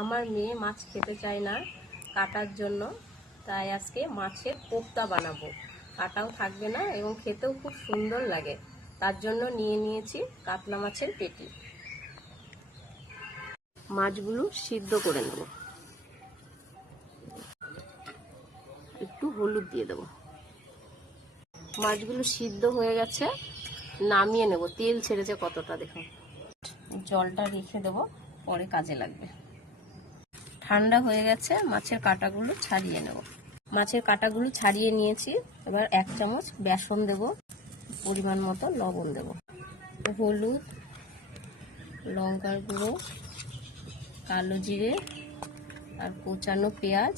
আমার মেয়ে মাছ খেতে চায় না কাটার জন্য, তাই আজকে মাছের কোপ্তা বানাবো। কাটাও থাকবে না এবং খেতেও খুব সুন্দর লাগে। তার জন্য নিয়ে নিয়েছি কাতলা মাছের পেটি। মাছগুলো সিদ্ধ করে নেব। একটু হলুদ দিয়ে দেবো। মাছগুলো সিদ্ধ হয়ে গেছে, নামিয়ে নেব। তেল ছেড়েছে কতটা দেখুন। জলটা রেখে দেবো, পরে কাজে লাগবে। ঠান্ডা হয়ে গেছে, মাছের কাঁটাগুলো ছাড়িয়ে নেব। মাছের কাঁটাগুলো ছাড়িয়ে নিয়েছি। এবার 1 চামচ বেসন দেব, পরিমাণ মতো লবণ দেব, হলুদ, লঙ্কার গুঁড়ো, কালো জিরে আর কোচানো পেঁয়াজ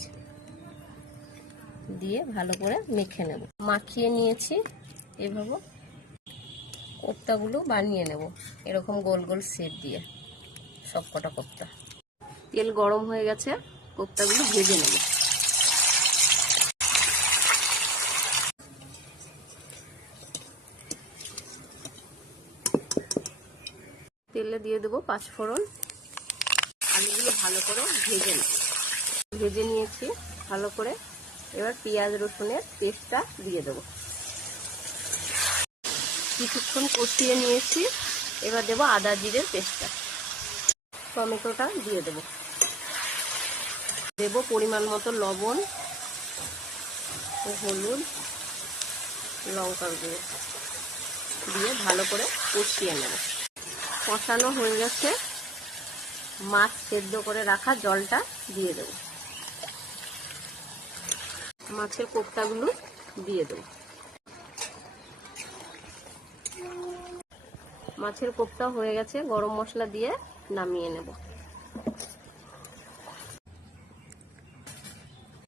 দিয়ে ভালো করে মেখে নেব। মাখিয়ে নিয়েছি। এভাবে কোপ্তাগুলো বানিয়ে নেব, এরকম গোল গোল শেপ দিয়ে সব কটা কোপ্তা। তেল গরম হয়ে গেছে, কোপ্তাগুলো ভেজে নেব। তেলে দিয়ে দেবো 5 ফোড়ন। আলুগুলো ভালো করে ভেজে নেব। ভেজে নিয়েছি ভালো করে। এবার পেঁয়াজ রসুনের পেস্টটা দিয়ে দেবো। কিছুক্ষণ কষিয়ে নিয়েছি। এবার দেবো আদা জিরের পেস্টটা। টমেটোটা দিয়ে দেবো। দেবো পরিমাণ মতো লবণ, হলুদ, লঙ্কার গুঁড়ো দিয়ে ভালো করে কষিয়ে নেব। কষানো হয়ে গেছে, মাছ সেদ্ধ করে রাখা জলটা দিয়ে দেব। মাছের কোপ্তাগুলো দিয়ে দেব। মাছের কোপ্তা হয়ে গেছে, গরম মশলা দিয়ে নামিয়ে নেব।